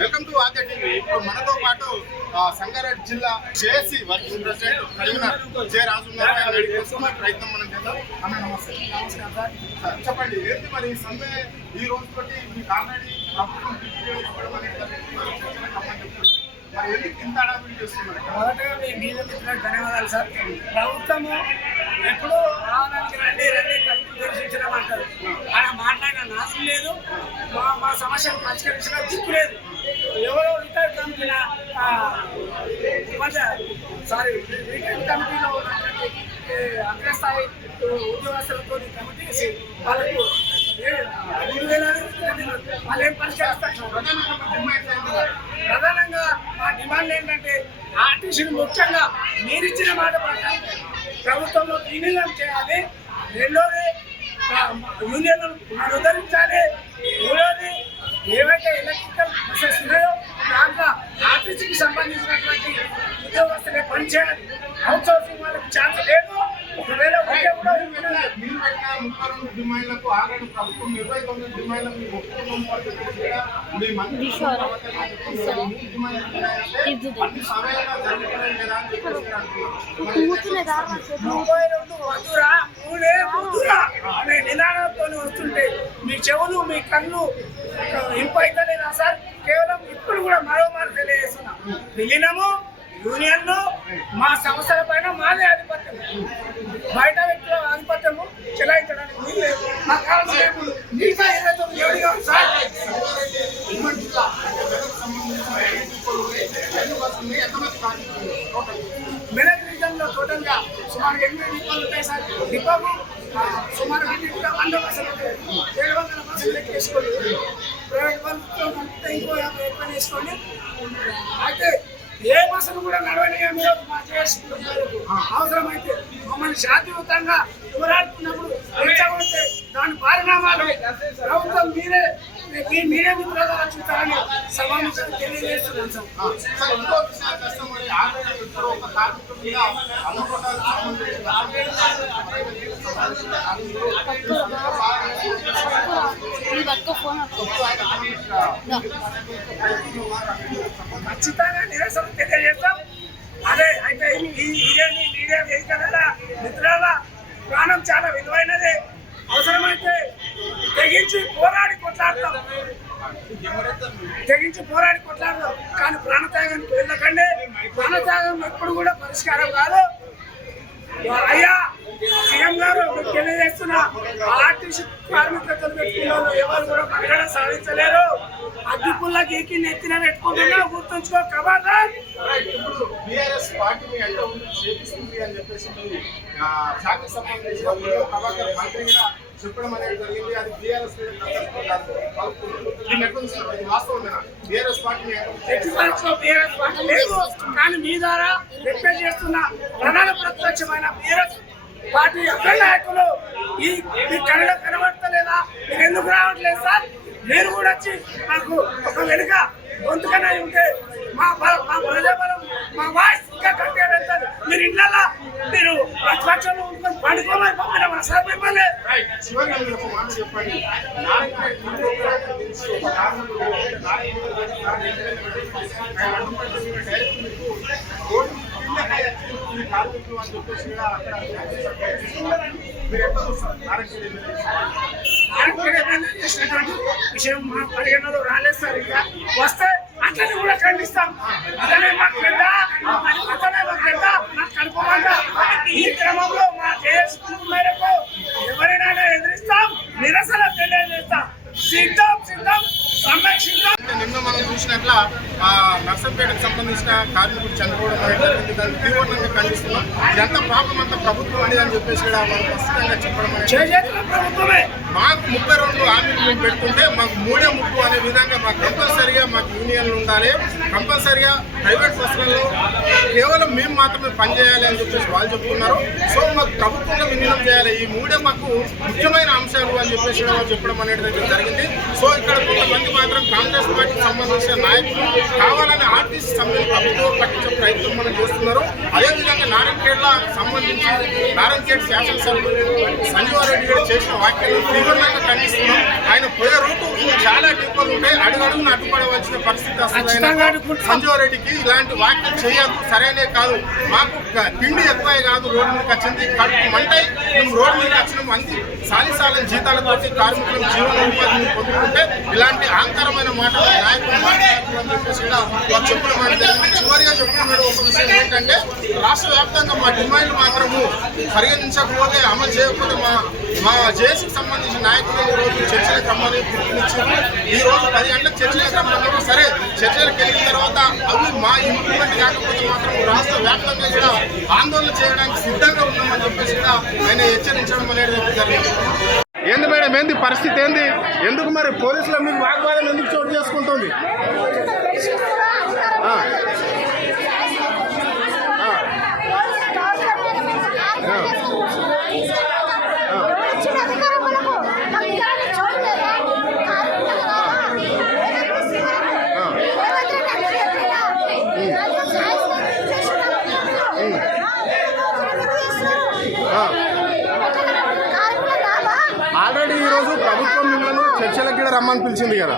Welcome to Aadya TV. ఇప్పుడు మనతో పాటు సంగారెడ్డి జిల్లా జేఏసీ వర్కింగ్ ప్రెసిడెంట్ కరీంనగర్ జే రాజు ప్రయత్నం మనం చేద్దాం. అన్న నమస్తే. నమస్కారం సార్. చెప్పండి, ఏంటి మరి ఈ సమ్మె ఈ రోజు బట్టి మీకు ఆల్రెడీ ప్రభుత్వం మరి ఎందుకు ఇంత అడావిడి చేస్తున్నారు? మొదటగా మీ మీడియా మిత్రులకు ధన్యవాదాలు సార్. ప్రభుత్వము ఎప్పుడు ఆదానికి రండి కలుపు దర్శించడం అంటారు. ఆయన మాట్లాడిన నాశం లేదు, మా సమస్యను పరిష్కరించిన దిక్కు లేదు. ఎవరో రిటైర్ కమిటీల రిటైర్ కమిటీలో ఉన్నటువంటి అగ్రస్థాయి ఉద్యోగస్తులతో కమిటీ వేసి వాళ్ళకు 3,000 వాళ్ళు ఏం పరిష్కరిస్తారు? ప్రధానంగా మా డిమాండ్ ఏంటంటే ఆర్టీసీని ముఖ్యంగా మీరిచ్చిన మాట ప్రకారం ప్రభుత్వంలో విలీనం చేయాలి. రెండోది యూనియన్లను పునరుద్ధరించాలి. మూడోది ఏవైతే ఎలక్ట్రికల్ బస్సెస్ ఉన్నాయో దాంట్లో ఆర్టీసీకి సంబంధించినటువంటి ఉద్యోగస్తులే పనిచేయాలి. అవుట్ సోర్సింగ్ వాళ్ళకి ఛాన్స్ లేదు. ఒకవేళ డిమాండ్లకు ఆల్రెడీ ప్రభుత్వం 29 డిమాండ్లకు అనే నినాదంతో వస్తుంటే మీ చెవులు మీ కళ్ళు ఇంపైతలేదా సార్? కేవలం ఇప్పుడు కూడా మరోమారు తెలియజేస్తున్నా, విలీనము యూనియన్లు మా సంస్థల పైన మాదే ఆధిపత్యం, బయట వ్యక్తుల ఆధిపత్యము చెలాయించడానికి వీల్లేదు. మాకు కావాల్సిన మిగతా 29 ఏడు కావాలి సార్. మెదక్ రీజన్లో టోటల్గా సుమారు 8 డిపోలు ఉంటాయి సార్. డిపోకు సుమారు 100 బస్సులు ఉంటాయి. 700 బస్సులు లెక్కేసుకోండి. ప్రైవేట్ బస్సులో ఇంకో 50 ఎక్కువ వేసుకోండి. అయితే ఏ బస్సులు కూడా నడవనీయం అవసరమైతే మమ్మల్ని శాంతియుతంగా పోరాడుతున్నప్పుడు రెచ్చగొడితే దాని పరిణామాలు ప్రభుత్వం మీరే మీ మీడియా మిత్రుల ద్వారా చూస్తారని సభాముఖం తెలియజేస్తున్నాను సార్. ఖచ్చితంగా నిరసన తెలియజేస్తాం. అదే అయితే ఈ మీడియా వేదికల మిత్రుల ప్రాణం చాలా విలువైనదే. అవసరమైతే తెగించి పోరాడి కొట్లాడతాం కానీ ప్రాణత్యాగానికి వెళ్ళకండి. ప్రాణత్యాగం ఎప్పుడు కూడా పరిష్కారం కాదు. అయ్యా సీఎం గారు మీకు తెలియజేస్తున్నా, ఆర్టీసీ కార్మికులతో పెట్టుకున్న ఎవరు కూడా మనుగడ సాధించలేరు. అగ్గిపుల్ల గీకి నెత్తిన పెట్టుకుంటున్నా గుర్తుంచుకో ఖబర్దార్. ఇప్పుడు బీఆర్ఎస్ పార్టీ చేపిస్తుంది అని చెప్పేసి శాఖకు సంబంధించిన మంత్రిగా చెప్పడం అనేది జరిగింది. అది బీఆర్ఎస్ బీఆర్ఎస్ పార్టీ లేదు. కానీ మీ ద్వారా రిక్వెస్ట్ చేస్తున్న ప్రధాన ప్రతిపక్షమైన బీఆర్ఎస్ పార్టీ అగ్ర నాయకులు ఈ కళలో కనబడతలేదా? మీరు ఎందుకు రావట్లేదు సార్? మీరు కూడా వచ్చి నాకు ఒక వెనుక గొంతుకనే ఉంటే మా ప్రజాబలం మా వాయిస్ ఇంకా కట్టే వెళ్తారు. మీరు ఇంట్లో మీరు ప్రతిపక్షంలో ఉంటుకొని పండుకోమని పంపిన సార్ మిమ్మల్ని. చెప్పండి, కార్మికులు అని చెప్పేసి మీరు ఎట్లా చూస్తారు? చేసినటువంటి విషయం మా పరిగణలో రాలేదు సార్. ఇంకా వస్తే అతన్ని కూడా ఖండిస్తాం. అతనే మాకు పెద్ద, నాకు కనుకోమంట. ఈ క్రమంలో మా జేఏసీ మేరకు ఎవరైనా ఎదిరిస్తాం, నిరసన తెలియజేస్తాం. సిద్ధం సంరక్షిద్దాం. నిన్న మనం చూసినట్ల నర్సంపేటకు సంబంధించిన కార్మికులు చనిపోవడం అనేది దాన్ని తీవ్రంగా ఖండిస్తున్నాం. ఇదంతా పాపం అంతా ప్రభుత్వం అనేది అని చెప్పేసి కూడా మనం ఖచ్చితంగా చెప్పడం ప్రభుత్వమే. మాకు 32 హామీలు మేము పెడుతుంటే మాకు 3 ముప్పు అనే విధంగా మాకు కంపల్సరిగా మాకు యూనియన్లు ఉండాలి, కంపల్సరిగా ప్రైవేట్ బస్సులలో కేవలం మేము మాత్రమే పనిచేయాలి అని చెప్పేసి వాళ్ళు చెప్తున్నారు. సో మాకు ప్రభుత్వంలో విలీనం చేయాలి, ఈ 3 మాకు ముఖ్యమైన అంశాలు అని చెప్పేసి చెప్పడం అనేది జరిగింది. సో ఇక్కడ కొంతమంది మాత్రం కాంగ్రెస్ పార్టీకి సంబంధించిన నాయకులు కావాలని ఆర్టీసీ సమ్మెను ప్రభుత్వం పట్టించే ప్రయత్నం మనం చేస్తున్నారు. అదేవిధంగా నారాయణఖేడ్ల సంబంధించి నారాయణఖేడ్ శాసనసభ్యులు సంజీవారెడ్డి గారు చేసిన వ్యాఖ్యలు తీవ్రంగా ఖండిస్తున్నాం. ఆయన పోయే రూటు చాలా డిపోలు ఉంటాయి, అడుగడుగున అడ్డుపడవలసిన పరిస్థితి వస్తుంది. సంజీవ్ రెడ్డికి ఇలాంటి వ్యాఖ్యలు చేయద్దు, సరైనవి కాదు. మాకు తిండి ఎక్కువే కాదు, రోడ్డు మీదకి వచ్చింది కడుపు మంటై మేము రోడ్డు మీదకి వచ్చినాము. అంది సాలిసాలని జీతాలతోటి కార్మికులు జీవనోపాధిని పొందుతుంటే ఇలాంటి ఆంతరమైన మాటలు నాయకులు మాట్లాడుతున్నారని చెప్పేసి వారు చెప్పడం అనేది జరిగింది. చివరిగా చెప్తున్నాడు ఒక విషయం ఏంటంటే, రాష్ట్ర వ్యాప్తంగా మా డిమాండ్లు మాత్రము పరిగణించకపోతే, అమలు చేయకపోతే మా జేఏసీకి సంబంధించిన నాయకులు ఈ రోజు చర్చలకు రమ్మని పిలుపునిచ్చారు. ఈ రోజు 10 గంటలకు చర్చలకు రమ్మన్నారు. సరే, చర్చలకు వెళ్ళిన తర్వాత అవి మా ఇంప్లిమెంట్ కాకపోతే మాత్రం రాష్ట్ర వ్యాప్తంగా కూడా ఆందోళన చేయడానికి సిద్ధంగా ఉన్నామని చెప్పేసి కూడా ఆయన హెచ్చరించడం అనేది జరిగింది. ఏంది మేడం, ఏంది పరిస్థితి ఏంది? ఎందుకు మరి పోలీసుల మీకు వాగ్వాదం ఎందుకు చోటు చేసుకుంటుంది? ఆల్రెడీ ఈరోజు ప్రభుత్వం మిమ్మల్ని చర్చలకు కూడా రమ్మని పిలిచింది కదా.